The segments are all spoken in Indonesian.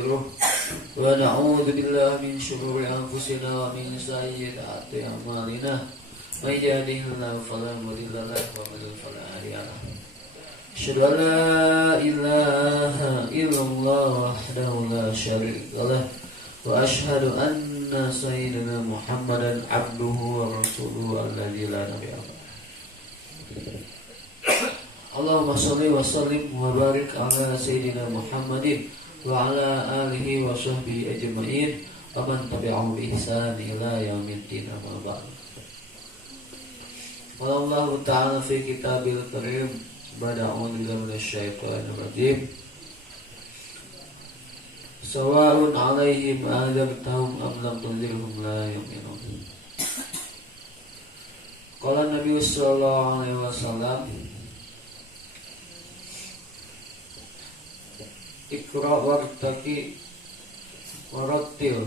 ونستغفره ونعوذ بالله من شرور أنفسنا ومن سيئات أعمالنا من يهده الله فلا مضل له ومن يضلل فلا هادي له أشهد أن لا إله إلا الله وحده لا شريك له وأشهد أن سيدنا محمدا عبده ورسوله الذي لا نبي بعده اللهم صل وسلم وبارك على سيدنا محمد وعلى آله وصحبه أجمعين ومن تبعهم بإحسان إلى يوم الدين أما بعد قال الله تعالى في كتابه الكريم بعد أعوذ بالله من الشيطان الرجيم سواء عليهم أنذرتهم أم لم تنذرهم لا يؤمنون قال النبي صلى الله عليه وسلم Iqra wartaqi warattil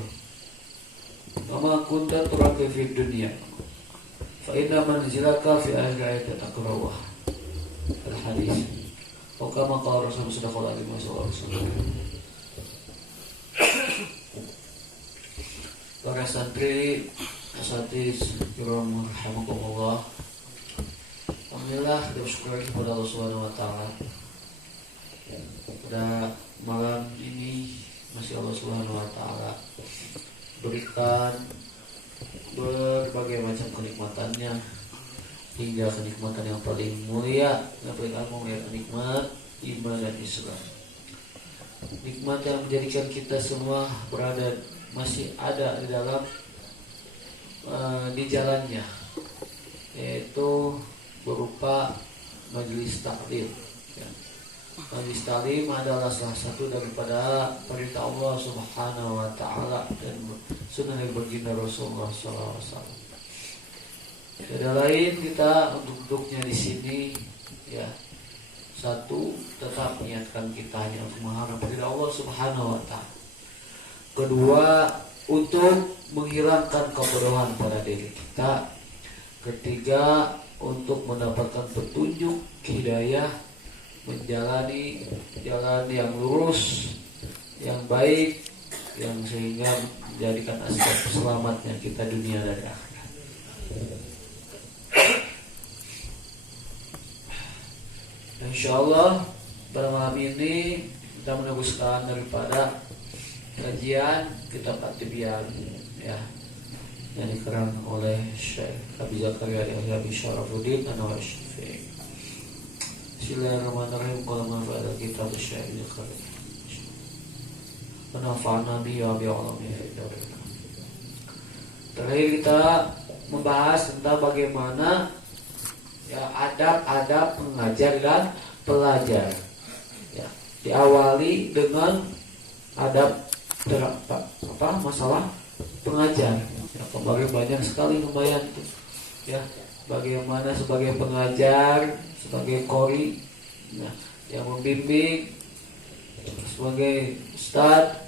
kama kunta turaqi fid dunya fa inna manzilaka fi akhirati taqrawah al hadis wa kama qala Rasulullah sallallahu alaihi wasallam. Para santri asatis kiram rahimakumullah, alhamdulillah kita bersyukur kepada Allah Subhanahu wa taala. Pada malam ini masih Allah Subhanahu wa taala berikan berbagai macam kenikmatannya hingga kenikmatan yang paling mulia, yang paling agung, yaitu nikmat iman dan Islam. Nikmat yang menjadikan kita semua berada masih ada di dalam di jalannya, yaitu berupa majelis taklim. Majelis taklim adalah salah satu daripada perintah Allah Subhanahu wa taala dan sunnah baginda Rasulullah sallallahu alaihi wasallam. Tidak lain kita untuk duduknya di sini ya. Satu, tetap niatkan kita hanya untuk mengharap kepada Allah Subhanahu wa taala. Kedua, untuk menghilangkan kebodohan pada diri kita. Ketiga, untuk mendapatkan petunjuk hidayah menjalani jalan yang lurus, yang baik, yang sehingga menjadikan asbab selamatnya kita dunia dan akhirat. Insyaallah pada malam ini kita meneruskan daripada kajian kitab At-Tibyan ya, yang dikarang oleh Syekh Abi Zakaria Yahya bin Syarafuddin An-Nawawi. Bismillahirrahmanirrahim. Qala ma fa'ala kitab Syekh Abi Zakaria wa nafa'na bihi wa bi'ulumi fid darin. Terakhir kita membahas tentang bagaimana ya adab-adab pengajar dan pelajar. Ya, diawali dengan adab masalah pengajar. Ya, kemarin banyak sekali lumayan tuh. Ya, bagaimana sebagai pengajar, sebagai qori, nah, yang membimbing, sebagai ustadz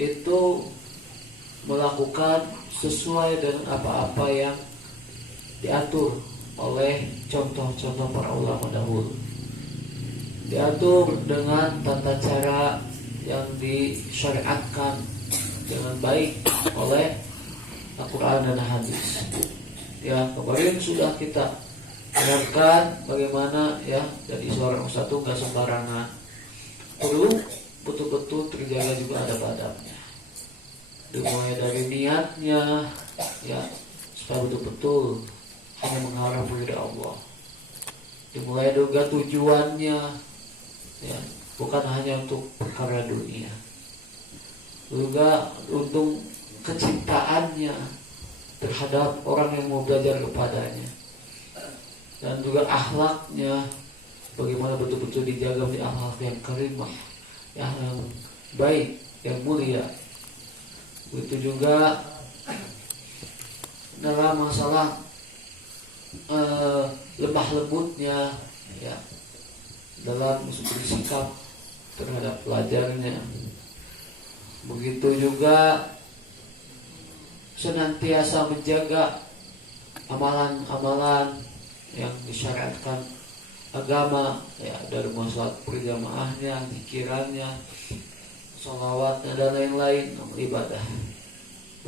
itu melakukan sesuai dengan apa-apa yang diatur oleh contoh-contoh para ulama dahulu, diatur dengan tata cara yang disyariatkan dengan baik oleh Al-Quran dan hadis. Ya, kemarin sudah kita dengarkan bagaimana ya jadi seorang ustadz itu nggak sembarangan, perlu betul-betul terjaga juga adab-adabnya, dimulai dari niatnya ya supaya betul-betul hanya mengharap kepada Allah, dimulai juga tujuannya ya bukan hanya untuk perkara dunia, juga untuk kecintaannya terhadap orang yang mau belajar kepadanya, dan juga akhlaknya bagaimana betul-betul dijaga di akhlak yang karimah, yang baik, yang mulia. Begitu juga dalam masalah lemah lembutnya ya dalam bersikap terhadap pelajarnya. Begitu juga senantiasa menjaga amalan-amalan yang disyariatkan agama ya, dari masalah perjamaahnya, pikirannya, salawatnya dan lain-lain ibadah.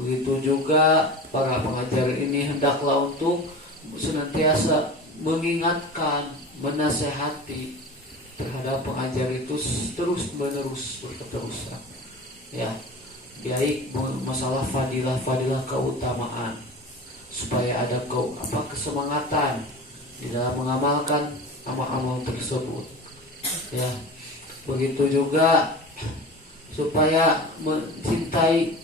Begitu juga para pengajar ini hendaklah untuk senantiasa mengingatkan, menasehati terhadap pengajar itu terus menerus berketerusan. Ya, baik masalah fadilah keutamaan supaya ada kesemangatan di dalam mengamalkan amal-amal tersebut. Ya, begitu juga supaya mencintai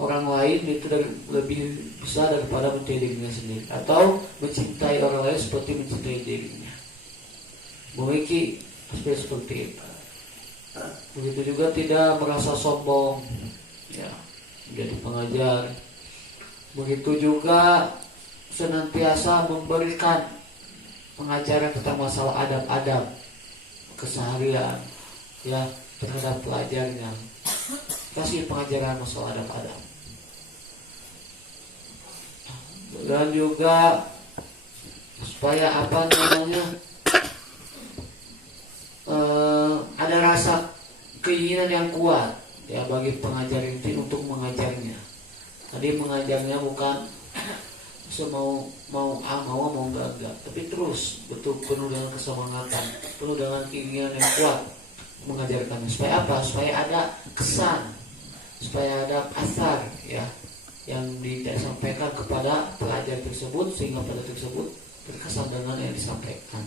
orang lain itu lebih besar daripada mencintai dirinya sendiri, atau mencintai orang lain seperti mencintai dirinya. Memiliki aspek seperti itu. Begitu juga tidak merasa sombong, ya, menjadi pengajar. Begitu juga senantiasa memberikan pengajaran tentang masalah adab-adab keseharian, ya, terhadap pelajarnya. Kasih pengajaran masalah adab-adab. Dan juga supaya ada rasa keinginan yang kuat, ya, bagi pengajar itu untuk mengajarnya. Tadi mengajarnya bukan mau enggak, tapi terus betul penuh dengan kesemangatan, penuh dengan keinginan yang kuat mengajarkannya. Supaya apa? Supaya ada kesan, supaya ada asar, ya, yang disampaikan kepada pelajar tersebut, sehingga pelajar tersebut terkesan dengan yang disampaikan.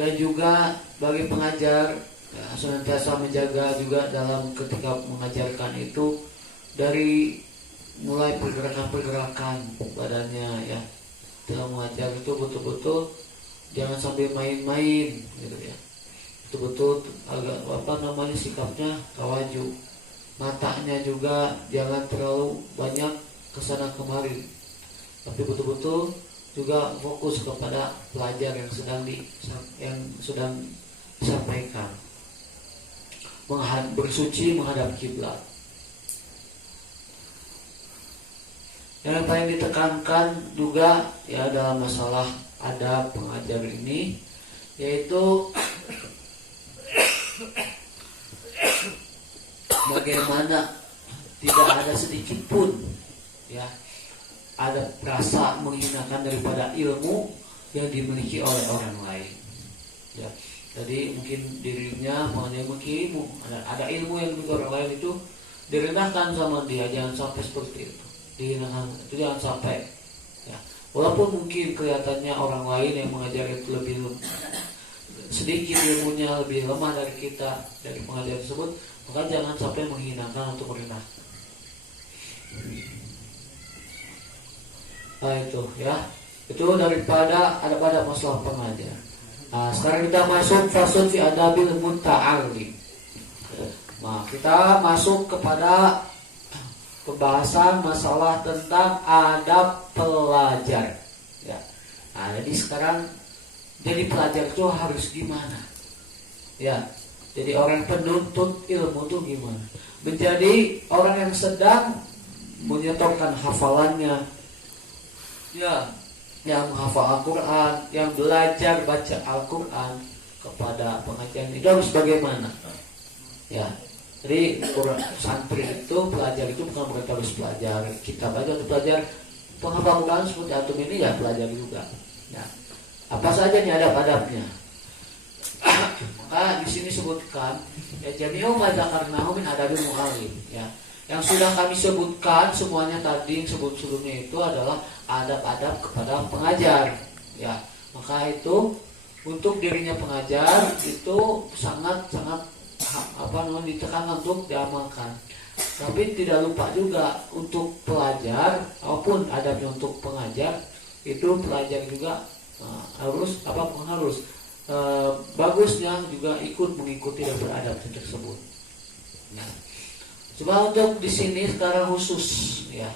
Dan juga bagi pengajar, ya, senantiasa menjaga juga dalam ketika mengajarkan itu dari mulai pergerakan badannya, ya, dalam mengajar itu betul-betul jangan sampai main-main, gitu ya. Betul-betul agak sikapnya tawaju. Matanya juga jangan terlalu banyak kesana kemari, tapi betul-betul juga fokus kepada pelajar yang sedang disampaikan. Bersuci menghadap kiblat. Yang paling ditekankan juga, ya, dalam masalah adab pengajar ini, yaitu bagaimana tidak ada sedikit pun, ya, ada rasa menghinakan daripada ilmu yang dimiliki oleh orang lain. Ya, jadi mungkin dirinya memiliki ilmu, ada ilmu yang dimiliki orang lain itu direndahkan sama dia, jangan sampai seperti itu. Dihinakan itu jangan sampai. Ya, walaupun mungkin kelihatannya orang lain yang mengajar itu lebih sedikit ilmunya, lebih lemah dari kita, dari pengajar tersebut, maka jangan sampai menghinakan atau merendahkan. Nah, itu, ya, itu daripada ada pada masalah pengajar. Nah, sekarang kita masuk fasun fi adabil muta'allim. Nah, kita masuk kepada pembahasan masalah tentang adab pelajar, ya. Nah, jadi sekarang jadi pelajar itu harus gimana, ya? Jadi orang penuntut ilmu itu gimana? Menjadi orang yang sedang menyetorkan hafalannya, ya, yang menghafal Al-Quran, yang belajar baca Al-Quran kepada pengajar itu harus bagaimana? Ya, jadi santri itu, pelajar itu bukan mereka harus belajar kitab aja untuk belajar penghafal Quran seperti antum ini, ya, belajar juga. Ya, apa saja nih adab-adabnya? Maka di sini sebutkan, ya, jami'u ma dzakarnahu min adabil mu'allim, ya. Yang sudah kami sebutkan semuanya tadi sebelumnya itu adalah adab-adab kepada pengajar, ya. Maka itu untuk dirinya pengajar itu sangat ditekankan untuk diamalkan. Tapi tidak lupa juga untuk pelajar maupun adabnya untuk pengajar itu pelajar juga harus bagusnya juga ikut mengikuti dan beradab tersebut. Nah, cuma untuk di sini secara khusus, ya,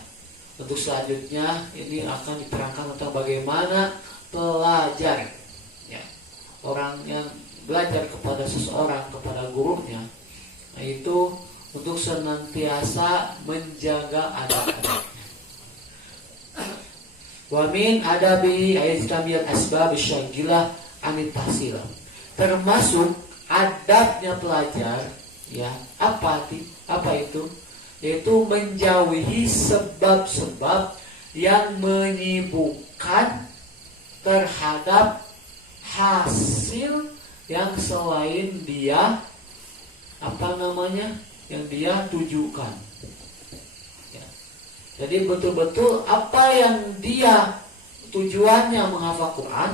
untuk selanjutnya ini akan diterangkan tentang bagaimana pelajar, ya, orang yang belajar kepada seseorang, kepada gurunya, itu untuk senantiasa menjaga adab-adabnya. Wa min adabi ijtinabiyat asbab asyagilah anit tahsil. Termasuk adabnya pelajar, ya, apa itu? Yaitu menjauhi sebab-sebab yang menyibukkan terhadap hasil yang selain dia yang dia tujukan. Ya. Jadi betul-betul apa yang dia tujuannya menghafal Quran,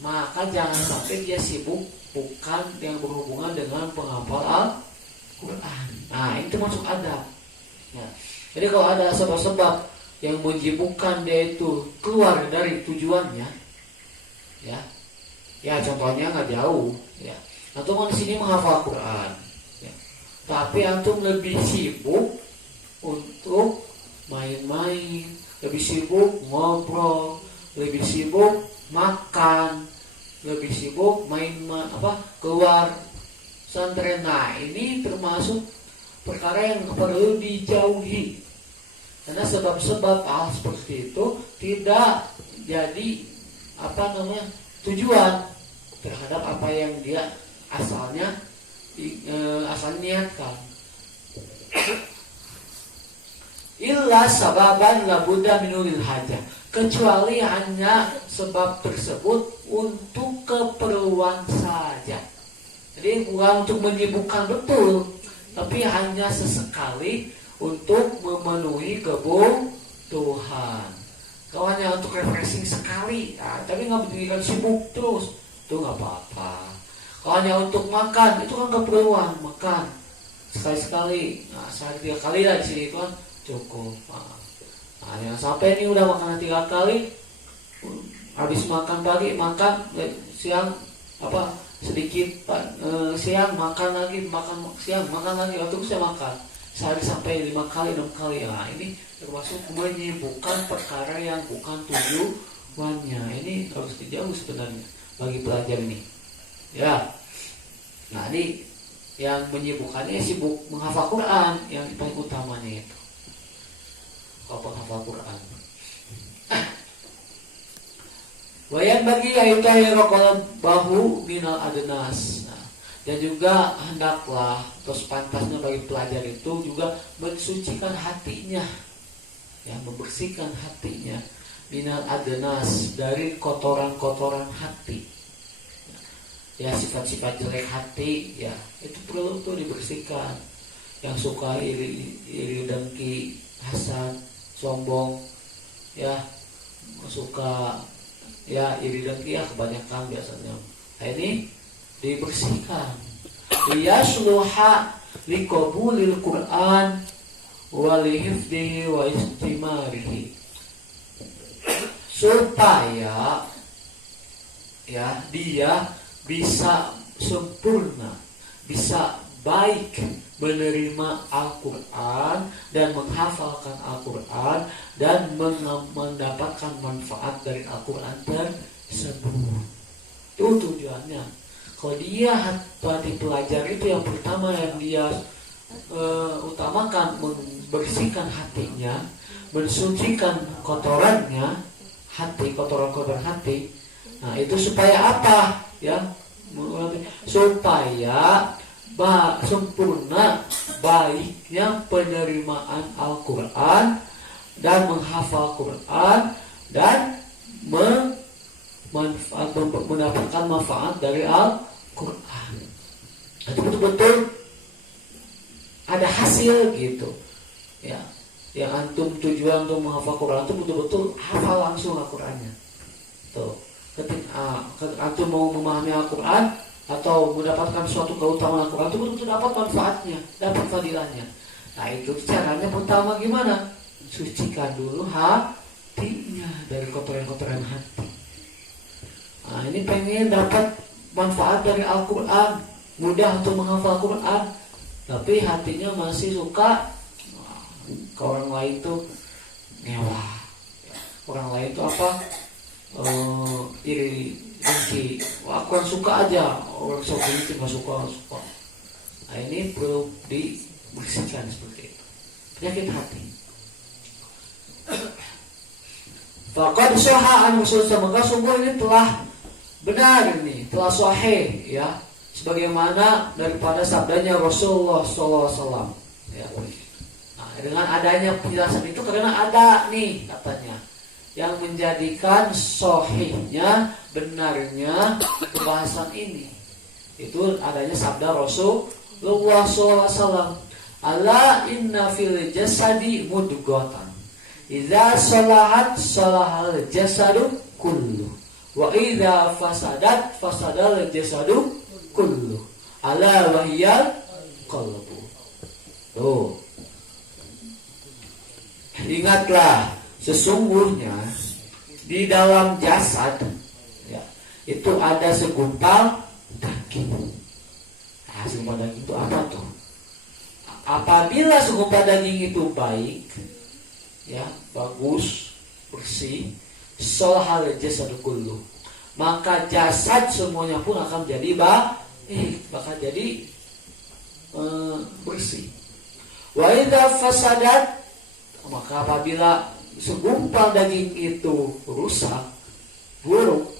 maka jangan sampai dia sibuk bukan yang berhubungan dengan penghafal Al-Quran. Nah, itu masuk adab. Ya. Jadi kalau ada sebab-sebab yang menyibukkan dia itu keluar dari tujuannya, ya contohnya nggak jauh, ya. Antum di sini menghafal Quran, ya. Tapi antum lebih sibuk untuk main-main, lebih sibuk ngobrol, lebih sibuk makan, lebih sibuk keluar pesantren. Nah, ini termasuk perkara yang perlu dijauhi. Karena sebab-sebab hal seperti itu tidak jadi tujuan terhadap apa yang dia asalnya niatkan. Illa sababan la budda minul hajah, kecuali hanya sebab tersebut untuk keperluan saja. Jadi bukan untuk menyibukkan betul, tapi hanya sesekali untuk memenuhi kebutuhan. Kalau hanya untuk refreshing sekali, tapi nggak bikin sibuk terus, itu nggak apa-apa. Kalau hanya untuk makan, itu kan keperluan makan sekali-sekali. Nah, sehari 3 kali lah di sini itu kan cukup. Nah, yang sampai ini udah makan 3 kali, habis makan pagi, makan siang sedikit, siang makan lagi, siang makan lagi, waktu itu saya makan sehari sampai 5 kali 6 kali. Nah, ini termasuk menyibukkan perkara yang bukan tujuannya. Ini harus dijauh sebenarnya bagi pelajar ini, ya. Nah, ini yang menyibukkannya sibuk menghafal Quran, yang paling utamanya itu kalau menghafal Quran. Wayan bagi ayat rokol bahu minal adnas. Dan juga hendaklah terus pantasnya bagi pelajar itu juga mensucikan hatinya, ya, membersihkan hatinya minal adnas, dari kotoran-kotoran hati, ya, sifat-sifat jelek hati, ya, itu perlu tuh dibersihkan. Yang suka iri dengki, hasad, sombong, ya, suka, ya, iri dengki, ya, kebanyakan biasanya. Nah, ini dibersihkan. Liyasluha liqabulil Quran wa lihifdihi wa istimarihi, supaya, ya, dia bisa sempurna, bisa baik menerima Al-Quran dan menghafalkan Al-Quran dan mendapatkan manfaat dari Al-Quran tersebut. Itu tujuannya. Kalau dia hati pelajar itu yang pertama yang dia utamakan, membersihkan hatinya, mensucikan kotorannya, kotoran hati. Nah, itu supaya apa? Ya, supaya sempurna baiknya penerimaan Al-Quran dan menghafal Quran dan mendapatkan manfaat dari Al-Quran. Itu betul-betul ada hasil gitu, ya. Yang antum tujuan untuk menghafal Quran itu betul-betul hafal langsung Al-Qurannya. Tuh, ketika antum mau memahami Al-Quran atau mendapatkan suatu keutamaan Al-Quran itu betul-betul dapat manfaatnya, dapat fadilahnya. Nah, itu caranya pertama gimana? Sucikan dulu hatinya dari kotoran-kotoran hati. Nah, ini pengen dapat manfaat dari Al-Quran, mudah untuk menghafal Al-Quran, tapi hatinya masih suka ke orang lain tuh mewah, orang lain tuh iri dengki. Wah, aku yang suka aja, orang suka itu nggak suka. Nah, ini perlu bersihkan seperti itu. Penyakit hati. Faqad sahha an Rasulullah, maka sungguh ini telah benar, ini telah sahih ya, sebagaimana daripada sabdanya Rasulullah SAW ya. Nah, dengan adanya penjelasan itu karena ada nih katanya yang menjadikan sahihnya, benarnya pembahasan ini, itu adanya sabda Rasulullah SAW, ala inna fil jasadi mudghatan idza salahat salahal jasadu kullu wa idza fasadat fasadal jasadu kullu ala wahiyal qalbu. Tuh, ingatlah sesungguhnya di dalam jasad ya, itu ada segumpal daging. Nah, segumpal daging itu apa tuh? Apabila segumpal daging itu baik ya, bagus, bersih, salahal jasad kullu, maka jasad semuanya pun akan jadi baik, bakal jadi bersih. Wa idza fasadat, maka apabila segumpal daging itu rusak, buruk,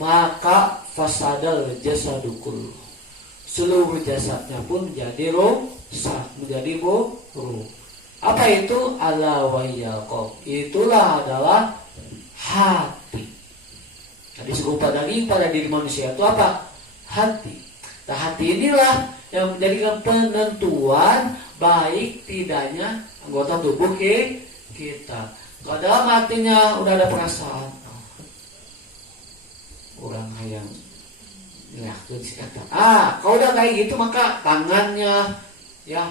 maka fasadal jasadu kullu, seluruh jasadnya pun menjadi rusak, menjadi buruk. Apa itu? Ala wahiyal qalb, itulah adalah hati. Jadi segumpal daging pada diri manusia itu apa? Hati. Nah, hati inilah yang menjadikan penentuan baik tidaknya anggota tubuh kita. Kalau dalam hatinya udah ada perasaan, orang yang kalau udah kayak gitu maka tangannya ya,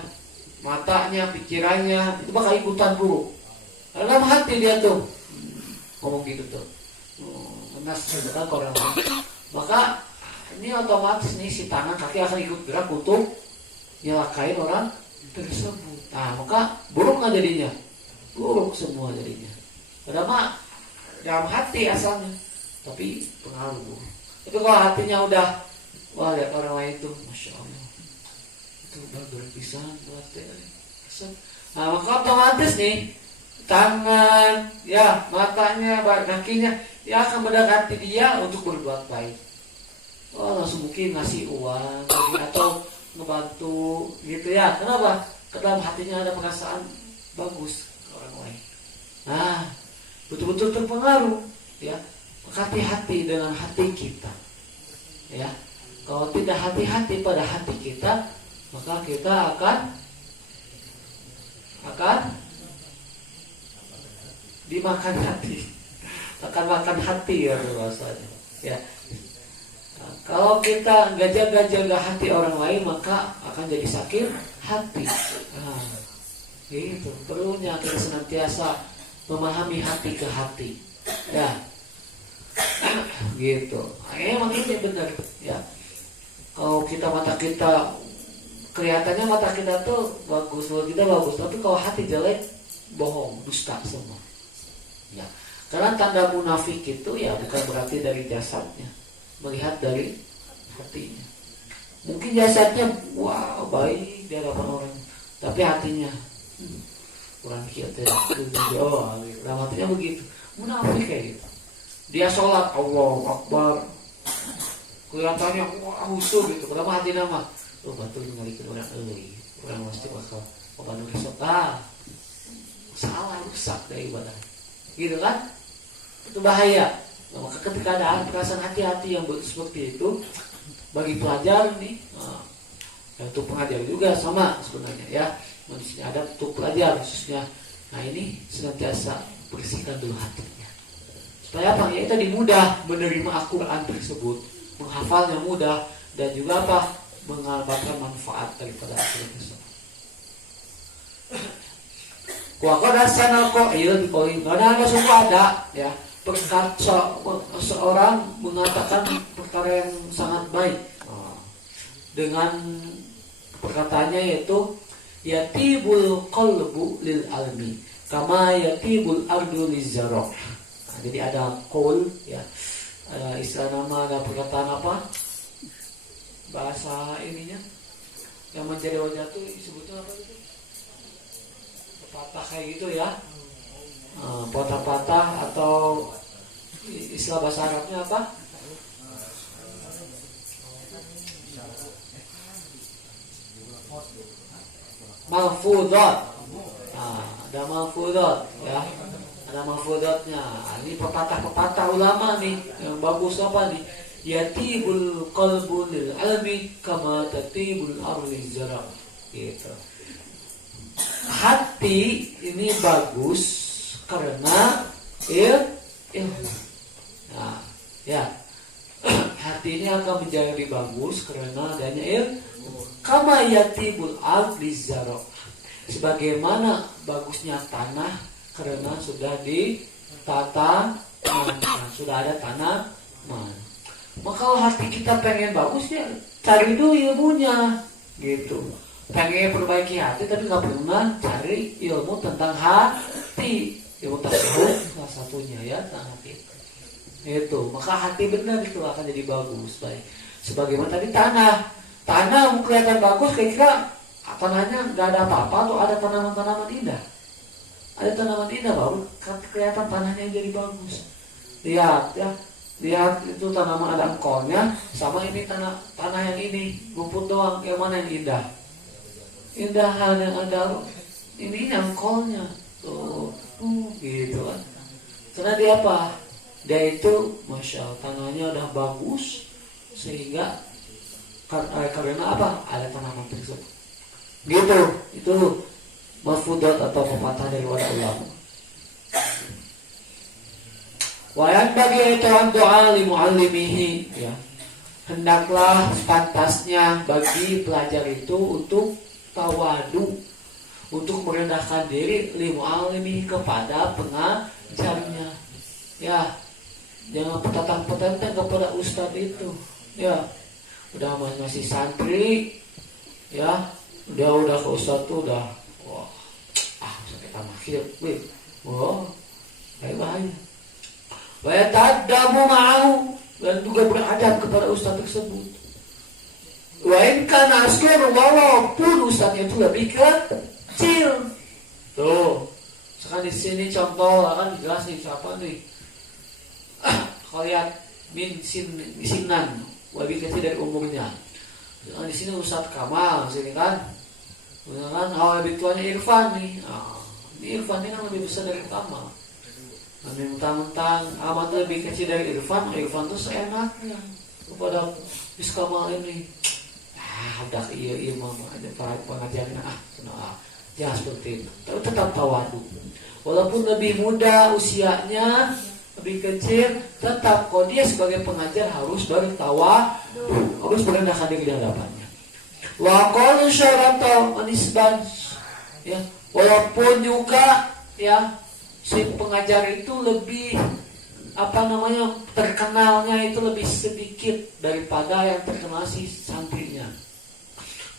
matanya, pikirannya itu bakal ikutan buruk. Dalam hati dia tuh ngomong gitu tuh, ngenas sebentar orang. Maka ini otomatis nih si tangan kaki akan ikut gerak untuk nyelakain orang tersebut. Nah, maka buruk nggak jadinya? Buruk semua jadinya. Padahal mah dalam hati asalnya, tapi pengaruh. Itu kalau hatinya udah, wah lihat orang lain itu, masya Allah, itu udah berpisah buat nah, maka otomatis nih tangan, ya matanya, kakinya, ya akan mendekati dia untuk berbuat baik. Oh, langsung mungkin ngasih uang atau ngebantu gitu ya. Kenapa? Karena hatinya ada perasaan bagus ke orang lain. Nah, betul-betul terpengaruh ya. Hati-hati dengan hati kita ya. Kalau tidak hati-hati pada hati kita, maka kita akan dimakan hati, akan makan hati ya bahasanya ya. Nah, kalau kita nggak jaga hati orang lain, maka akan jadi sakit hati. Nah, gitu. Perlunya kita senantiasa memahami hati ke hati ya. Gitu. Emang ini benar ya. Kalau kita mata kita kelihatannya mata kita tuh bagus, kita bagus, tapi kalau hati jelek, bohong, dusta semua. Ya. Karena tanda munafik itu ya bukan berarti dari jasadnya, melihat dari hatinya. Mungkin jasadnya wah baik di hadapan orang, tapi hatinya kurang kita. Oh, hatinya begitu. Munafik kayak gitu. Dia sholat, Allahu Akbar, kelihatannya wah husu gitu. Kenapa hati nama? Oh batul ngalikin orang orang mesti bakal bangun besok. Salah, rusak dari ibadah. Gitu kan? Itu bahaya. Nah, maka ketika ada perasaan hati-hati yang seperti itu bagi pelajar nih, untuk pengajar juga sama sebenarnya ya. Manusia ada untuk pelajar khususnya. Nah ini senantiasa bersihkan dulu hatinya. Supaya apa? Ya tadi mudah menerima Al-Quran tersebut, menghafalnya mudah, dan juga apa? Mengalami manfaat daripada Al-Quran tersebut. Kuakada sana kok iya di poin. Karena ada suka ada ya seorang mengatakan perkara yang sangat baik dengan perkataannya yaitu yatibul qalbu lil almi kama yatibul ardu lizarah. Nah, jadi ada qaul ya, istilah nama, ada perkataan apa bahasa ininya yang menjadi wajah itu disebutnya apa itu? Patah kayak gitu ya. Patah-patah atau istilah bahasa Arabnya apa? Mahfudot. Ada mahfudot ya. Ada mahfudotnya. Ini pepatah-pepatah ulama nih yang bagus apa nih? Yatibul qalbul almi kama tatibul arli zara. Gitu. Hati ini bagus karena ilmu. Nah, ya. Hati ini akan menjadi bagus karena adanya ilmu. Kama yatibul arli zara. Sebagaimana bagusnya tanah karena sudah ditata, sudah ada tanaman. Maka kalau hati kita pengen bagus ya cari dulu ilmunya gitu. Pengen perbaiki hati tapi nggak pernah cari ilmu tentang hati. Ilmu tasawuf salah satunya ya tentang hati. Itu maka hati benar itu akan jadi bagus baik. Sebagaimana tadi tanah mau kelihatan bagus kira-kira tanahnya nggak ada apa-apa atau ada tanaman-tanaman indah. Ada tanaman indah baru kelihatan tanahnya jadi bagus. Lihat itu tanaman ada engkolnya sama ini tanah yang ini rumput doang, yang mana yang indah? Indahan yang ada ini engkolnya tuh gitu kan. Karena dia apa? Dia itu masya Allah tanahnya udah bagus sehingga karena apa? Ada tanaman tersebut. Gitu itu mafudot atau pepatah dari ulama. Wayan bagi doa li muallimihi ya. Hendaklah pantasnya bagi pelajar itu untuk tawadu, untuk merendahkan diri li muallimihi kepada pengajarnya. Ya. Jangan petantang-petantang kepada ustaz itu. Ya. Udah masih santri ya. Udah ke ustaz tuh udah wah. Sakit akhir. Wah. Bahaya. Wayatadamu ma'ahu dan juga beradab kepada ustaz tersebut. Wa in kana asghar walaupun ustaznya itu lebih kecil. Tuh. Sekarang di sini contoh akan dijelasin siapa nih. Kalau lihat sinan lebih kecil dari umurnya. Di sini Ustaz Kamal sini kan. Benar kan lebih tuanya Irfan nih. Ini Irfan ini kan lebih besar dari Kamal. Mentang-mentang amat lebih kecil dari Irfan tuh seenaknya kepada Kamal ini. Udah iya mama ada pengajarnya jangan seperti itu. Tapi tetap tawadu. Walaupun lebih muda usianya, lebih kecil, tetap kalau dia sebagai pengajar harus bertawadu, harus merendahkan diri di hadapannya. Wa qalu syarata anisban ya, walaupun juga ya si pengajar itu lebih terkenalnya itu lebih sedikit daripada yang terkenal si santrinya.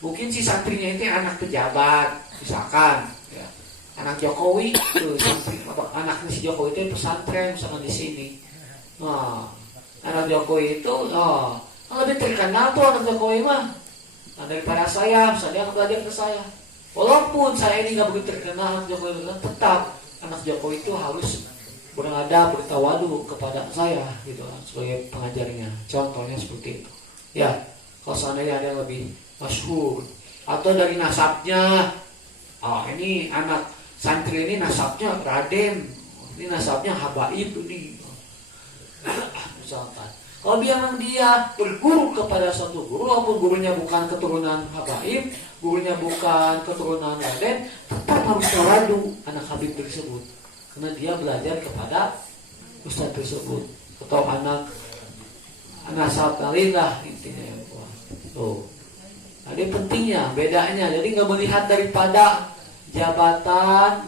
Mungkin si santrinya itu anak pejabat, misalkan ya. Anak Jokowi tuh santri, anaknya si Jokowi itu pesantren misalkan di sini. Nah, anak Jokowi itu lebih terkenal tuh anak Jokowi mah. Daripada saya, misalnya dia belajar ke saya. Walaupun saya ini nggak begitu terkenal anak Jokowi, tetap anak Jokowi itu harus beradab, bertawadu kepada saya gitu sebagai pengajarnya. Contohnya seperti itu. Ya, kalau seandainya ada yang lebih masyhur atau dari nasabnya, ini anak santri ini nasabnya Raden, ini nasabnya Habaib ini. Misalkan, kalau dia berguru kepada suatu guru, walaupun gurunya bukan keturunan Habaib, gurunya bukan keturunan Raden, tetap harus tawadu anak Habib tersebut, karena dia belajar kepada ustaz tersebut atau anak nasab lain lah intinya. Tuh, jadi pentingnya bedanya. Jadi nggak melihat daripada jabatan,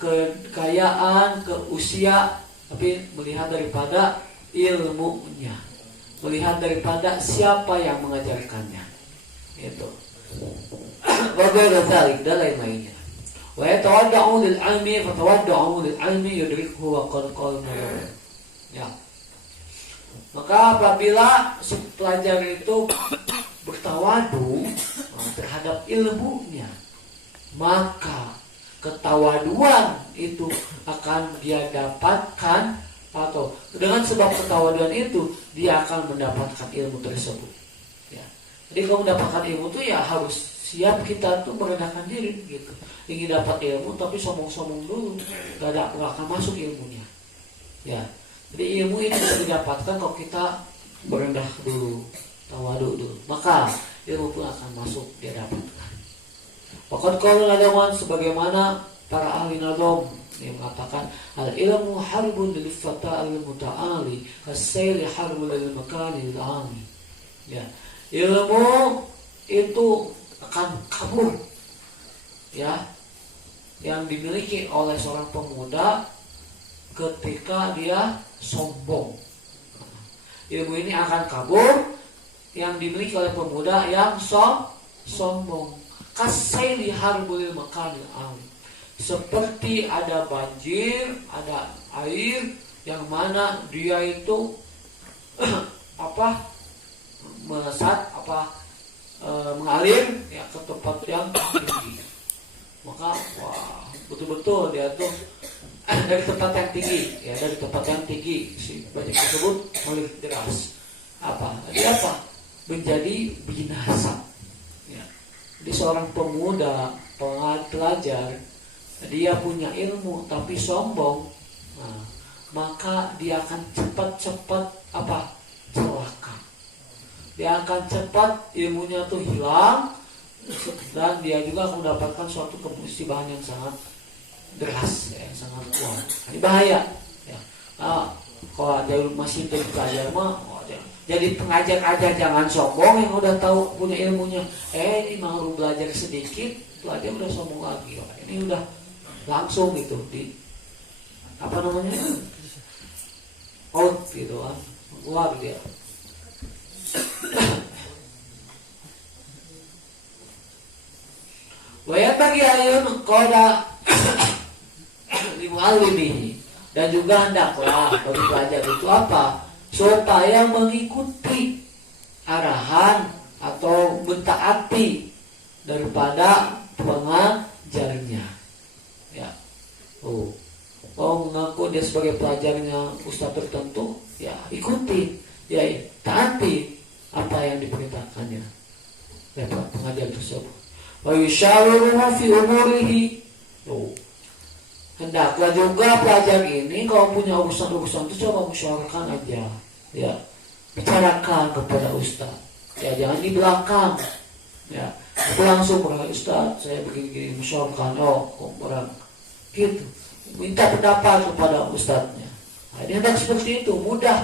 kekayaan, ke usia, tapi melihat daripada ilmunya, melihat daripada siapa yang mengajarkannya. Itu. Wabila dzalik dan lain-lainnya. Wa yatawadda'u lil 'ilmi fa tawadda'u lil 'ilmi yudrikhu wa qad qala. Ya. Maka apabila si pelajar itu bertawadu, terhadap ilmunya, maka ketawaduan itu akan dia dapatkan, atau dengan sebab ketawaduan itu dia akan mendapatkan ilmu tersebut. Ya. Jadi kalau mendapatkan ilmu itu ya harus siap kita tuh merendahkan diri gitu. Ingin dapat ilmu tapi sombong-sombong dulu, gak akan masuk ilmunya. Ya. Jadi ilmu ini bisa didapatkan kalau kita berendah dulu, tawadu dulu, maka ilmu pun akan masuk dia dapatkan. Waqad qala nadawan, sebagaimana para ahli nadom yang mengatakan al ilmu harbun lil fata al muta'ali as-sayl harbun lil makani lil ami. Ya, ilmu itu akan kabur, ya, yang dimiliki oleh seorang pemuda ketika dia sombong. Ilmu ini akan kabur yang dimiliki oleh pemuda yang sombong. Kasayli harbul makanil alim, seperti ada banjir, ada air yang mana dia itu mengalir ya ke tempat yang tinggi. Maka betul-betul dia tuh dari tempat yang tinggi, ya dari tempat yang tinggi si banjir tersebut mengalir deras. Jadi menjadi binasa. Ya. Jadi seorang pemuda, pelajar, dia punya ilmu tapi sombong, maka dia akan cepat celaka. Dia akan cepat ilmunya tuh hilang, dan dia juga akan mendapatkan suatu kemusibahan yang sangat deras, ya, yang sangat kuat. Ini bahaya. Ya. Kalau ada masih jadi pelajar mah, jadi pengajar aja jangan sombong, yang udah tahu punya ilmunya. Ini mau belajar sedikit, belajar udah sombong lagi. Ini udah langsung gitu di out gitu kan, keluar dia. Wayat bagi ayun koda limualimihi, dan juga hendaklah bagi pelajar itu supaya mengikuti arahan atau mentaati daripada pengajarnya. Ya. Mengaku dia sebagai pelajarnya ustaz tertentu, ya ikuti, ya taati apa yang diperintahkannya ya pengajar tersebut. Wa yushawiruhu fi umurihi. Hendaklah juga pelajar ini kalau punya urusan-urusan itu coba musyawarahkan aja, ya, bicarakan kepada ustaz, ya, jangan di belakang, ya, aku langsung berkata ustaz saya begini musyawarahkan, orang gitu, minta pendapat kepada ustaznya. Nah, ini hendak seperti itu, mudah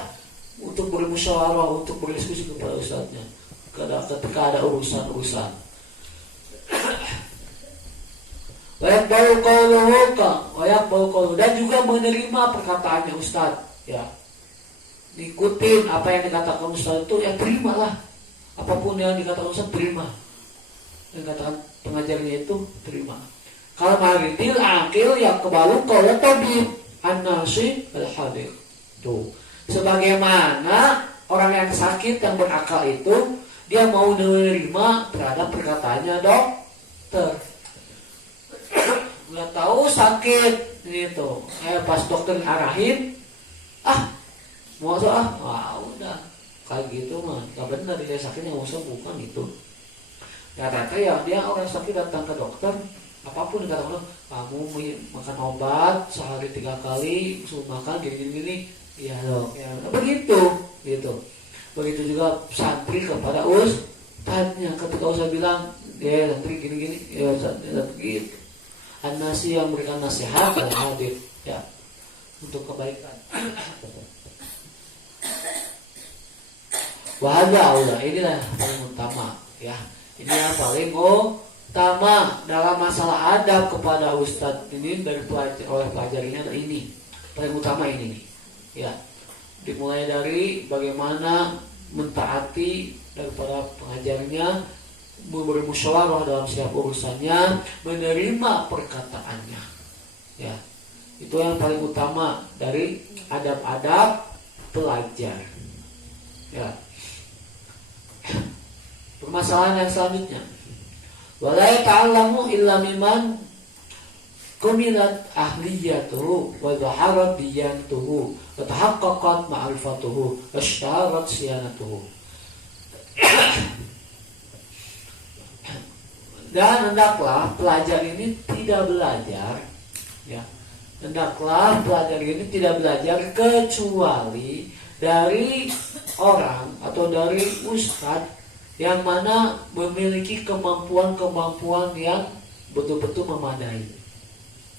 untuk bermusyawarah, untuk berdiskusi kepada ustaznya ketika ada urusan-urusan. Wayak bau qauluhu, dan juga menerima perkataannya ustaz, ya, ikutin apa yang dikatakan ustaz itu, ya terimalah, apapun yang dikatakan ustaz terima, yang dikatakan pengajarnya itu terima. Kalau maridil akil yang kebalu qaula tabib an-nasi al-hadir. Tuh, sebagaimana orang yang sakit yang berakal itu dia mau menerima terhadap perkataannya dokter. Nggak tahu sakit gitu, pas dokter arahin, udah kayak gitu mah, nggak benar dia sakitnya mau sembuhkan itu. Ya ternyata ya dia orang sakit datang ke dokter, apapun dikatakan kamu makan obat sehari 3 kali, suruh makan gini, ya dok, ya begitu, gitu. Begitu juga santri kepada ustadznya, ketika ustadz bilang, ya santri gini, ya ustadznya begitu. An-nasi yang memberikan nasihat dan hadir, ya, untuk kebaikan. Wahada Allah, inilah paling utama, ya. Ini yang paling utama dalam masalah adab kepada ustadz ini dari oleh pelajarnya ini. Paling utama ini, ya. Dimulai dari bagaimana mentaati daripada pengajarnya, memberi musyawarah dalam setiap urusannya, menerima perkataannya, ya, itu yang paling utama dari adab-adab pelajar, ya. Permasalahan yang selanjutnya, Wa la yata'allamu illa mimman kumilat ahliyatuhu wa dhaharat diyantuhu wa tahaqqaqat ma'rifatuhu wa ishtaharat siyanatuhu. Dan hendaklah pelajar ini tidak belajar, ya. Hendaklah pelajar ini tidak belajar kecuali dari orang atau dari ustadz yang mana memiliki kemampuan-kemampuan yang betul-betul memadai.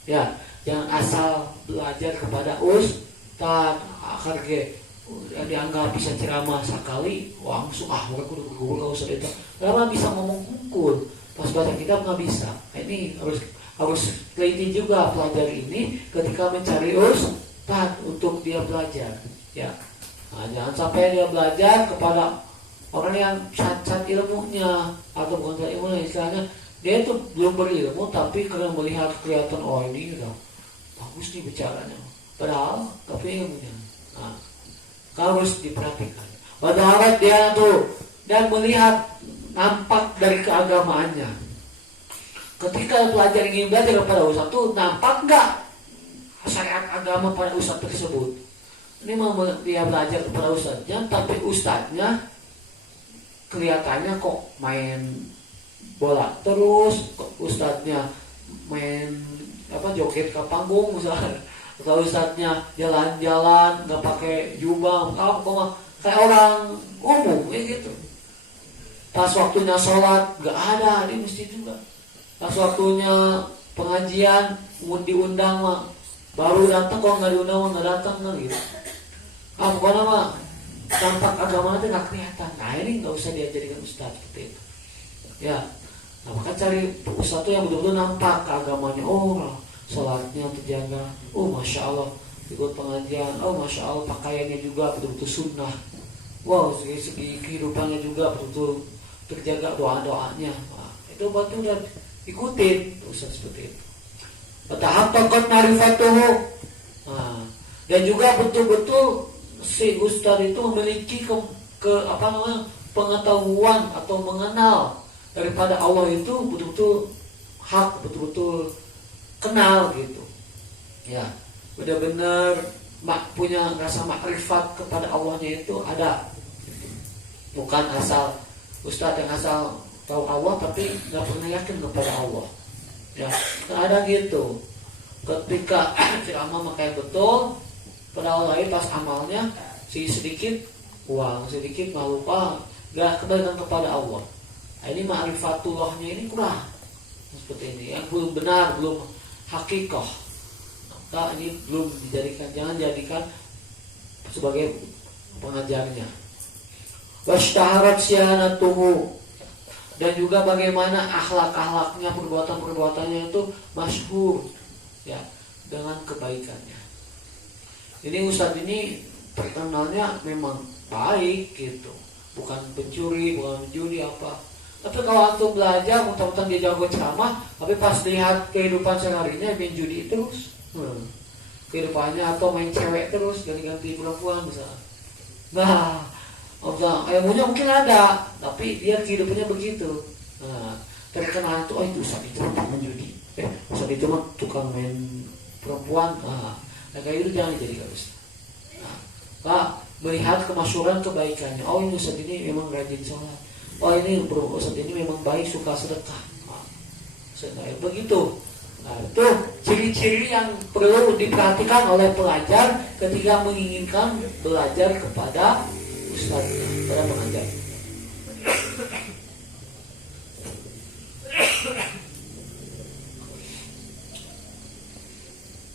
Ya, jangan asal belajar kepada ustadz akhirnya dianggap bisa ceramah sekali, langsung mereka udah bergurau usah itu. Karena bisa ngomong kukul, pas baca kitab nggak bisa. Ini harus teliti juga pelajar ini ketika mencari ustadz untuk dia belajar. Ya, nah, jangan sampai dia belajar kepada orang yang cacat ilmunya atau bukan cacat ilmunya, istilahnya dia itu belum berilmu tapi karena melihat kelihatan ini udah bagus nih bicaranya, padahal tapi ilmunya. Nah, harus diperhatikan. Padahal dia tuh dan melihat nampak dari keagamaannya. Ketika pelajar ingin belajar kepada ustadz tuh nampak nggak syariat agama pada ustadz tersebut. Ini mau dia belajar kepada ustadznya, tapi ustadznya kelihatannya kok main bola terus, ustadznya main joget ke panggung misalnya, atau ustadznya jalan-jalan nggak pakai jubah, kayak orang umum gitu. Pas waktunya sholat nggak ada di masjid juga. Pas waktunya pengajian diundang mah baru datang, kok nggak diundang nggak datang gitu. Pokoknya mah tampak agama itu nggak kelihatan. Nah ini nggak usah diajarikan ustadz seperti itu. Ya, nah maka cari ustadz yang betul-betul nampak keagamanya. Sholatnya terjaga. Masya Allah ikut pengajian. Masya Allah pakaiannya juga betul-betul sunnah. Wow, segi kehidupannya juga betul-betul terjaga, doa-doanya. Nah, itu berarti udah ikutin ustadz seperti itu. Tahaqqaqat ma'rifatuhu. Nah, dan juga betul-betul si ustadz itu memiliki pengetahuan atau mengenal daripada Allah itu betul-betul hak, betul-betul kenal gitu. Ya, benar-benar punya rasa makrifat kepada Allahnya itu ada. Bukan asal ustadz yang asal tahu Allah tapi nggak pernah yakin kepada Allah. Ya, ada gitu. Ketika ceramah makanya betul, padahal lain pas amalnya sedikit uang, sedikit nggak lupa, nggak kembalikan kepada Allah. Nah, ini ma'rifatullahnya ini kurang seperti ini, yang belum benar, belum hakikah. Maka ini belum dijadikan, jangan jadikan sebagai pengajarnya. Washtaharat syianatuhu, dan juga bagaimana akhlak-akhlaknya, perbuatan-perbuatannya itu masyhur ya dengan kebaikannya. Ini ustadz ini terkenalnya memang baik gitu, bukan pencuri, bukan menjudi apa. Tapi kalau antum belajar, mudah-mudahan dia jago ceramah, tapi pas lihat kehidupan sehari-harinya main judi terus, kehidupannya atau main cewek terus, ganti-ganti perempuan misalnya. Nah, ilmunya mungkin ada, tapi dia kehidupannya begitu. Nah, terkenal itu, itu ustadz itu tukang menjudi, ustadz itu mah tukang main perempuan. Nah, kayak itu jangan dijadikan ustadz. Nah, Pak melihat kemasyhuran kebaikannya. Ini ustadz ini memang rajin sholat. Ini ustadz ini memang baik, suka sedekah. Nah, begitu. Nah, itu ciri-ciri yang perlu diperhatikan oleh pelajar ketika menginginkan belajar kepada ustadz, kepada pengajar.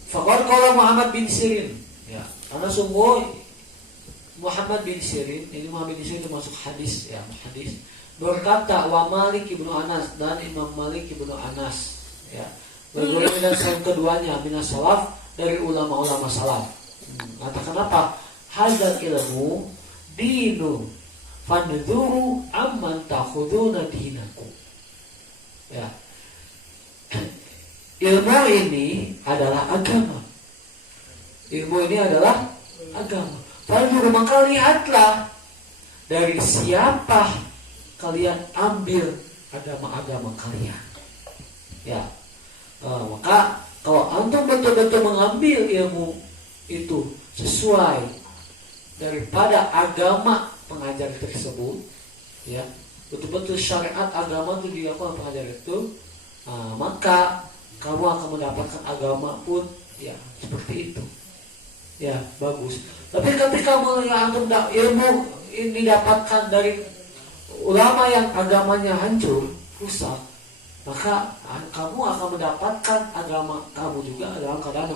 Faqad qala Muhammad bin Sirin, ya, karena sungguh Muhammad bin Sirin, ini Muhammad bin Sirin termasuk hadis, ya, hadis berkata, wa Malik ibnu Anas, dan Imam Malik ibnu Anas, ya, bergurau dan yang keduanya minas salaf, dari ulama-ulama salaf. Katakan apa? Hadzal ilmu dinu fandhuru amman takhuduna dinakum. Ya. Ilmu ini adalah agama. Ilmu ini adalah agama. Fandhuru, maka lihatlah dari siapa kalian ambil agama-agama kalian. Ya, maka kalau antum betul-betul mengambil ilmu itu sesuai daripada agama pengajar tersebut, ya, betul-betul syariat agama itu dilakukan pengajar itu, maka kamu akan mendapatkan agama pun ya seperti itu. Ya, bagus. Tapi ketika antum ilmu ini didapatkan dari ulama yang agamanya hancur, rusak, maka kamu akan mendapatkan agama kamu juga dalam keadaan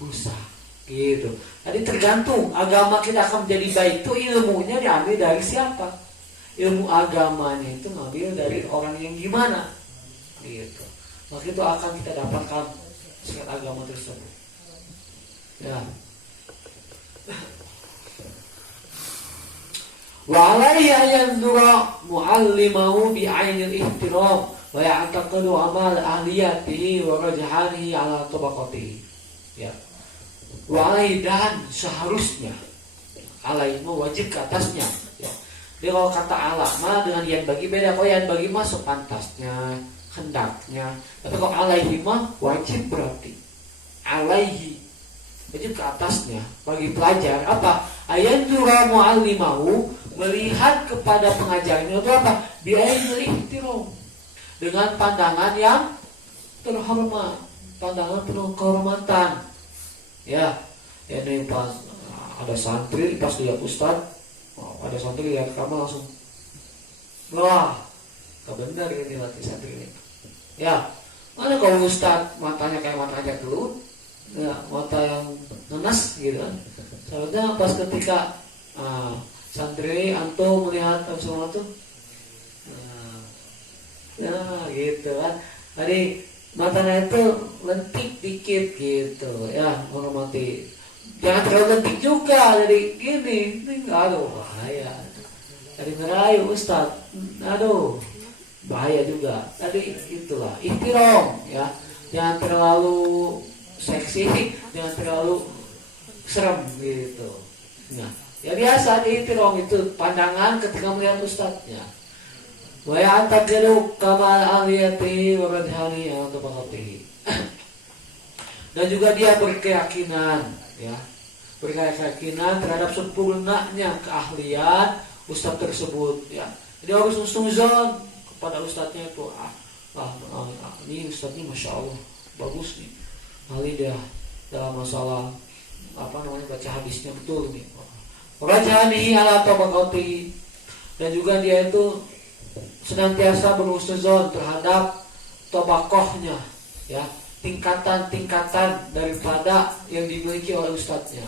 rusak. Gitu. Jadi tergantung agama kita akan menjadi baik itu ilmunya diambil dari siapa? Ilmu agamanya itu ngambil dari orang yang gimana? Gitu. Maka itu akan kita dapatkan sifat agama tersebut. Ya. Wa alaihi ayandura muallimahu bi ainil ihtiram wa ya'taqidu amal ahliyatihi wa rajhanihi ala tabaqatihi. Ya. Wa alaihi, dan seharusnya alaihi wajib ke atasnya. Ya. Jadi kalau kata alama dengan yang bagi beda, kalau yang bagi mah sepantasnya, hendaknya. Tapi kalau alaihi mah wajib, berarti alaihi wajib ke atasnya bagi pelajar apa? Ayandura muallimahu, melihat kepada pengajarnya itu apa? Biainil ihtiram, dengan pandangan yang terhormat, pandangan penuh kehormatan. Ya, ini pas ada santri pas lihat ustad, ada santri lihat kamu langsung, wah, kebenar ini latih santri ini. Ya, mana kalau ustad matanya kayak mata aja dulu, ya, mata yang nenas gitu kan. Soalnya pas ketika santri antum melihat semua tuh, ya gitu kan. Tadi matanya itu lentik dikit gitu, ya, menghormati. Jangan terlalu lentik juga, jadi gini, aduh bahaya. Tadi ngerayu ustad, aduh bahaya juga. Tadi itulah ihtiram, ya, jangan terlalu seksi, jangan terlalu serem gitu. Nah, ya biasa ihtiram itu pandangan ketika melihat ustadznya. Wa ya'taqidu kamal aliyatihi wa radhani atau pangatihi. Dan juga dia berkeyakinan, ya, berkeyakinan terhadap sempurnanya keahlian ustadz tersebut, ya. Jadi harus husnuzon kepada ustadznya itu. Ini ustadznya masya Allah bagus nih, ahli dia dalam masalah baca hadisnya betul nih. Rajani ala tabaqati, dan juga dia itu senantiasa berhusnuzon terhadap tabaqahnya, ya, tingkatan-tingkatan daripada yang dimiliki oleh ustadznya.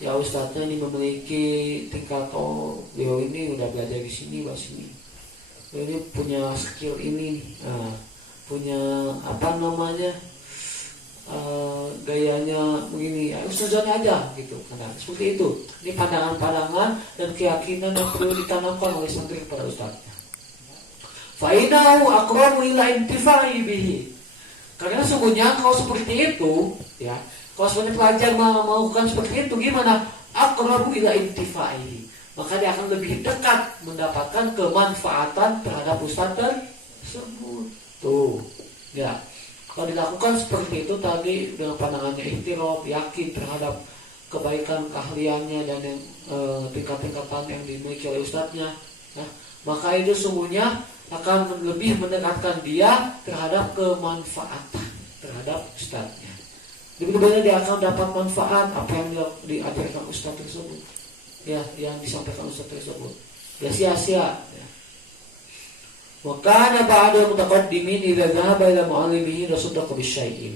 Ya, ustadznya ini memiliki tingkat, beliau ini udah belajar di sini, ini punya skill ini, punya gayanya begini, ya ustadznya aja gitu. Karena seperti itu. Ini pandangan-pandangan dan keyakinan yang perlu ditanamkan oleh santri kepada ustadznya. Fa'inahu aqrabu ila intifa'i bihi. Karena sungguhnya kalau seperti itu, ya, kalau sebenarnya pelajar melakukan seperti itu, gimana? Aqrabu ila intifa'i. Maka dia akan lebih dekat mendapatkan kemanfaatan terhadap ustadz tersebut. Tuh, ya. Kalau dilakukan seperti itu tadi dengan pandangannya ihtiram, yakin terhadap kebaikan keahliannya dan yang tingkat-tingkatan yang dimiliki oleh ustadznya, ya, maka itu sungguhnya akan lebih mendekatkan dia terhadap kemanfaatan terhadap ustadznya. Benar-benar dia akan dapat manfaat apa yang diajarkan ustadz tersebut, ya, yang disampaikan ustadz tersebut. Ya sia-sia, ya. Wa kana ba'dul mutaqaddimin idza dhahaba ila mu'allimihi rasaddaqa bisyai'in.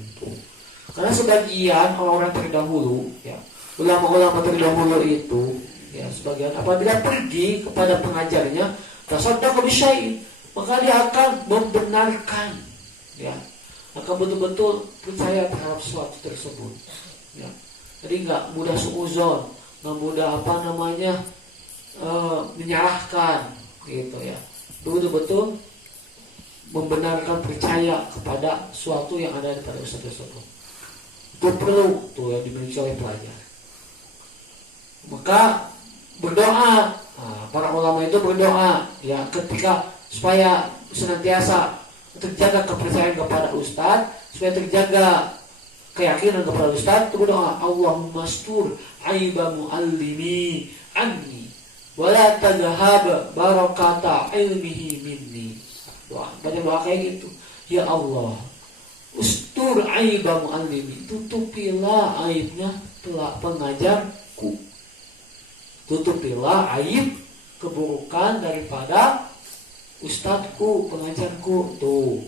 Karena sebagian orang-orang terdahulu, ya, ulama-ulama terdahulu itu, ya, sebagian apabila pergi kepada pengajarnya rasaddaqa bisyai'in, maka dia akan membenarkan, ya, akan betul-betul percaya terhadap sesuatu tersebut, ya. Jadi nggak mudah suuzon, nggak mudah menyalahkan, gitu, ya. Betul-betul membenarkan, percaya kepada sesuatu yang ada pada ustaz tersebut. Itu perlu tuh yang dimiliki oleh pelajar. Maka berdoa, para ulama itu berdoa, ya, ketika supaya senantiasa terjaga kepercayaan kepada ustadz, supaya terjaga keyakinan kepada ustadz, itu berdoa, Allahumma astur aiba muallimi anni wala tadhhab barakata ilmihi minni. Doa, baca doa kayak gitu. Ya Allah, ustur aiba muallimi, tutupilah aibnya pengajarku, tutupilah aib keburukan daripada ustadku, pengajarku. Tuh,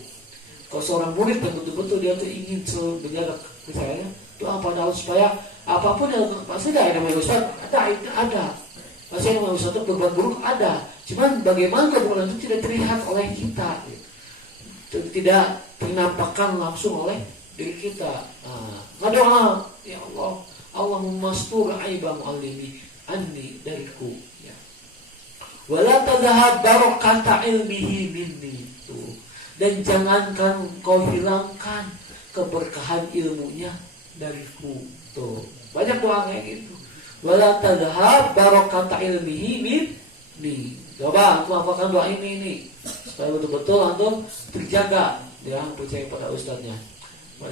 kalau seorang murid yang betul-betul dia tuh ingin selalu menjaga kepercayaan, doa pada Allah supaya apapun yang pasti ada namanya ustad, ada pasti yang namanya ustad itu berbuat buruk ada. Cuman bagaimana keburukan itu tidak terlihat oleh kita, tidak dinampakkan langsung oleh diri kita. Nah, doa, ya Allah, Allahumma astur aiba muallimi anni, dariku, ya. Wala tadhhab barakata ilmihi minni. Tuh. Dan jangankan kau hilangkan keberkahan ilmunya dariku. Tuh. Banyak doa kayak gitu. Wala tadhhab barakata ilmihi minni. Coba antum apakan doa ini supaya betul-betul antum terjaga ya percaya pada ustadznya.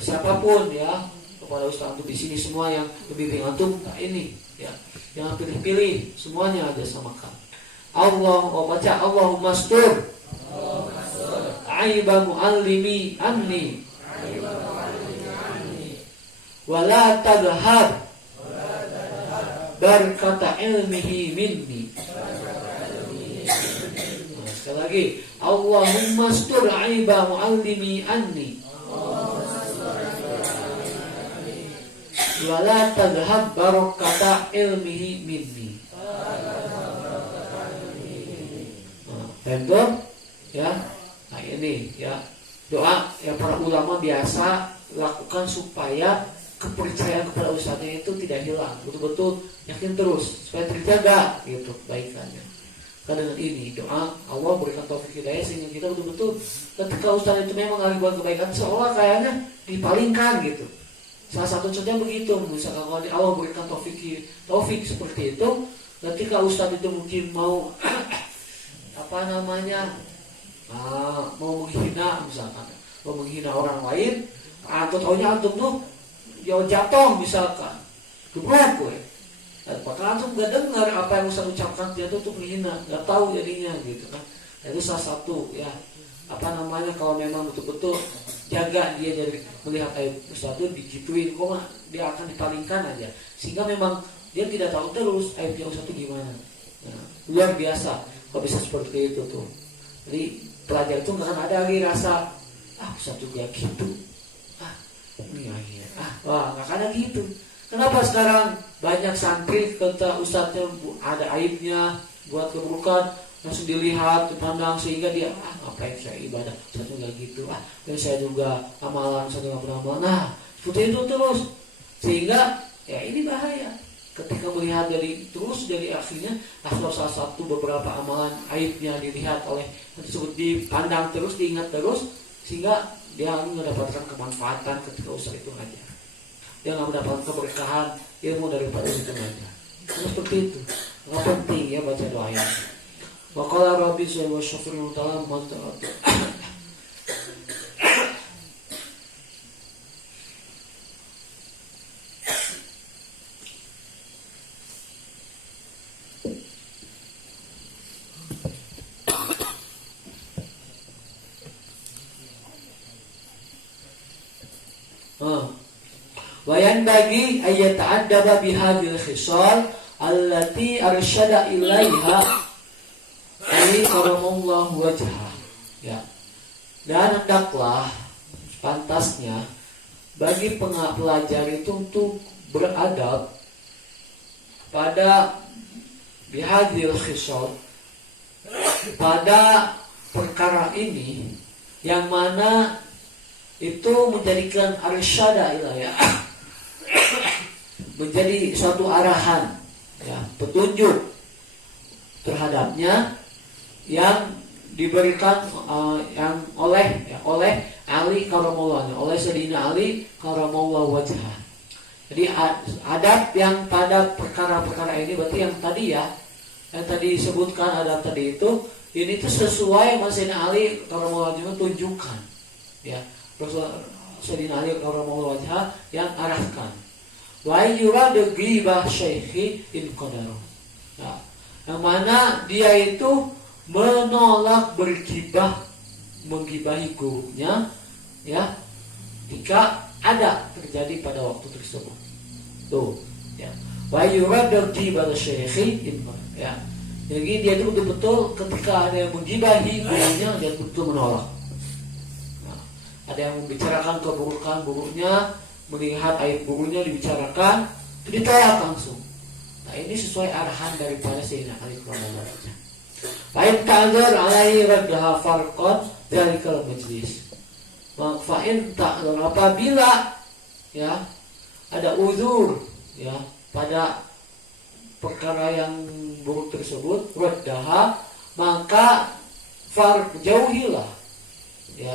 Siapapun ya, kepada ustadz antum di sini semua yang membimbing antum ini ya, jangan pilih-pilih, semuanya ada samakan. Baca Allahumma astur aiba muallimi anni wala tadhhab barakata ilmihi minni. Sekali lagi, Allahumma astur aiba muallimi anni wala tadhhab barakata ilmihi minni. Betul ya. Nah ini ya doa yang para ulama biasa lakukan supaya kepercayaan kepada ustadznya itu tidak hilang, betul-betul yakin terus supaya terjaga gitu kebaikannya. Karena dengan ini doa Allah berikan taufik hidayah sehingga kita betul-betul ketika ustadz itu memang lagi buat kebaikan seolah kayaknya dipalingkan gitu. Salah satu contohnya begitu, misalkan kalau Allah berikan taufik seperti itu, ketika ustadz itu mungkin mau mau menghina, misalkan mau menghina orang lain, atau taunya antum tuh jatuh misalkan gebrek gue, maka antum gak dengar apa yang ustadz ucapkan, dia tuh menghina, gak tahu jadinya gitu kan. Itu salah satu ya kalau memang betul-betul jaga dia dari melihat aib ustadz itu digituin, kok dia akan dipalingkan aja sehingga memang dia tidak tahu terus aibnya ustadz itu gimana. Nah, luar biasa kalau bisa seperti itu tuh. Jadi pelajar itu nggak akan ada lagi rasa ustadz juga gitu, ini akhirnya nggak akan ada gitu. Kenapa sekarang banyak santri kata ustadznya ada aibnya buat keburukan langsung dilihat, dipandang sehingga dia ngapain saya ibadah, saya juga gitu, dan saya juga amalan, saya juga beramal. Nah seperti itu terus sehingga ya ini bahaya ketika melihat jadi akhirnya salah satu beberapa amalan aibnya dilihat oleh tersebut, dipandang terus, diingat terus sehingga dia mendapatkan kemanfaatan ketika usaha itu aja, dia nggak mendapatkan keberkahan ilmu daripada itu aja. Seperti itu nggak penting ya baca doa ini. Waqala Rabbi wa syukurul ta'ala ma'at. Wayan bagi ayat ta'addaba bihadil khisal allati arsyada ilaiha ini karamallahu wajhah ya. Dan hendaklah pantasnya bagi pelajar itu untuk beradab pada bihadil khisal, pada perkara ini yang mana itu menjadikan arsyada ilaiha menjadi suatu arahan ya, petunjuk terhadapnya yang diberikan yang oleh Ali karamallahu, oleh Sayyidina Ali karamallahu wajhah. Jadi adab yang pada perkara-perkara ini berarti yang tadi disebutkan adab tadi itu Ini tuh sesuai sama Sayyidina Ali karramallahu wajhahu tunjukkan, ya. Rasulullah Sayyidina Ali karramallahu wajhahu yang arahkan. Wa yuradu ghibah syekhi in qadaru. Nah, yang mana dia itu menolak bergibah, menggibahi gurunya, ya, jika ada terjadi pada waktu tersebut. Tuh, ya. Wa yuradu ghibah syekhi in qadaru, ya. Jadi dia itu betul-betul ketika ada yang menggibahi gurunya, dia betul menolak. Nah, ada yang membicarakan keburukan gurunya, melihat aib gurunya dibicarakan, itu ditolak langsung. Nah, ini sesuai arahan daripada Sayyidina Ali radhiyallahu anhu. Fa'in ta'dzar alaihi raddaha farqan dzalikal majlis. Fa'in ta'dzar, apabila ya ada uzur ya pada perkara yang buruk tersebut, raddaha, maka jauhilah, ya,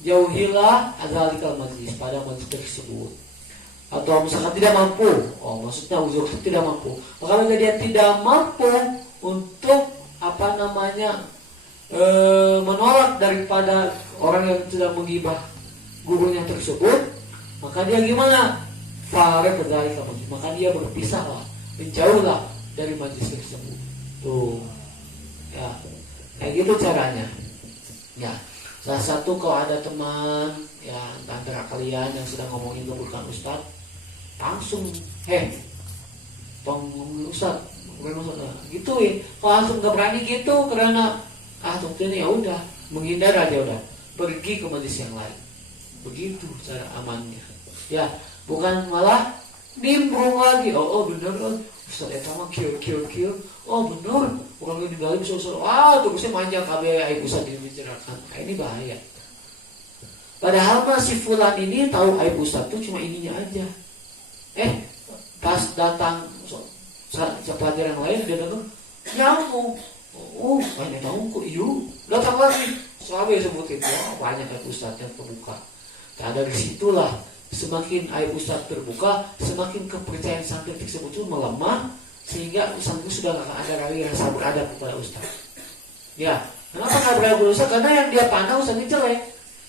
jauhilah adzalikal majlis, pada majlis tersebut. Atau misalkan tidak mampu, maksudnya uzur tidak mampu, maka jika dia tidak mampu untuk menolak daripada orang yang sudah menggibah gurunya tersebut, maka dia gimana? Faraq dzalika majlis, maka dia berpisahlah, menjauhlah dari majlis tersebut. Tuh, ya, kayak gitu caranya. Ya, salah satu kalau ada teman ya antara kalian yang sedang ngomongin keburukan Ustadz, langsung, Ustadz, gitu ya. Kalau langsung nggak berani gitu, karena ini ya udah menghindar aja, udah pergi ke majlis yang lain. Begitu cara amannya. Ya, bukan malah nimbrung lagi. Bener, Ustaz eta mah kieu. Bener, orang yang digali bisa terusnya manjang kabeh aib Ustaz dibicarakan. Ini bahaya. Padahal mah si fulan ini tahu aib Ustaz tuh cuma ininya aja. Pas datang pelajaran lain dia datang nyamuk. Banyak tahu kok datang lagi. Soalnya sebutin banyak aib Ustaz yang terbuka. Nah, dari situlah semakin aib Ustaz terbuka, semakin kepercayaan santri tersebut itu melemah, sehingga santri sudah tidak ada lagi rasa beradab kepada Ustaz. Ya, kenapa nggak beradab kepada Ustaz? Karena yang dia pandang Ustaz ini jelek.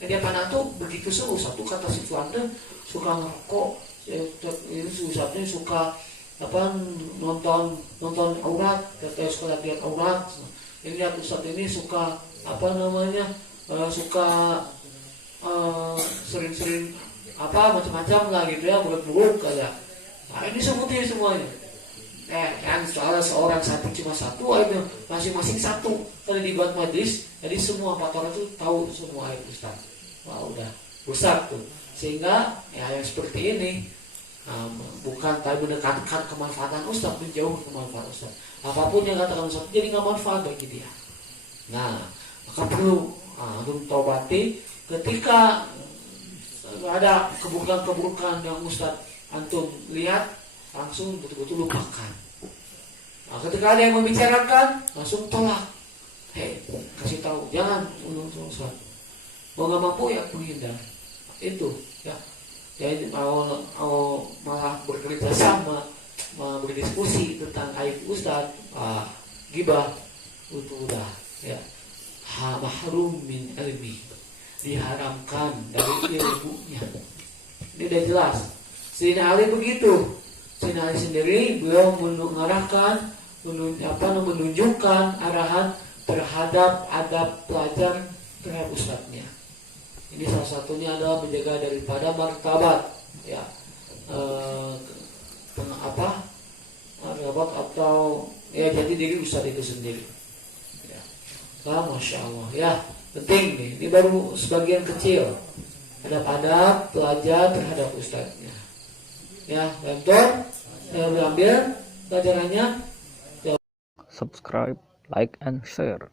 Yang dia pandang tuh begitu seru. Satu kata si Fuanda suka ngerokok, Ustaznya suka nonton aurat, suka lihat aurat. Ini lihat Ustaz ini suka suka sering-sering macam-macam lah gitu ya, buruk kayak. Nah, ini sebutin semuanya. Yang soalnya seorang santri cuma satu aibnya, masing-masing satu. Kalau dibuat majlis, jadi semua 4 orang itu tahu semua aib Ustaz. Wah, udah rusak tuh. Sehingga ya yang seperti ini bukan tadi mendekatkan kemanfaatan Ustaz, menjauh kemanfaatan Ustaz. Apapun yang katakan Ustaz jadi nggak manfaat bagi dia. Nah, maka perlu antum taubati ketika ada keburukan yang Ustaz antum lihat, langsung betul-betul lupakan. Nah, ketika ada yang membicarakan, langsung tolak. Kasih tahu, jangan Ustaz. Mau nggak mampu ya menghindar. Itu ya. Jadi malah berkerja sama, berdiskusi tentang aib Ustaz, gibah, itu udah ya. Mahrum min ilmi, diharamkan dari ilmunya. Ini udah jelas. Sayyidina Ali begitu. Sayyidina Ali sendiri beliau mengarahkan, menunjukkan arahan terhadap adab pelajar terhadap ustadznya. Ini salah satunya adalah menjaga daripada martabat, ya, martabat atau ya jadi diri ustadz itu sendiri. Ya. Masya Allah, ya. Penting nih, ini baru sebagian kecil. Adab-adab pelajar terhadap ustadznya. Ya, bentar, saya ambil pelajarannya. Subscribe, like, and share.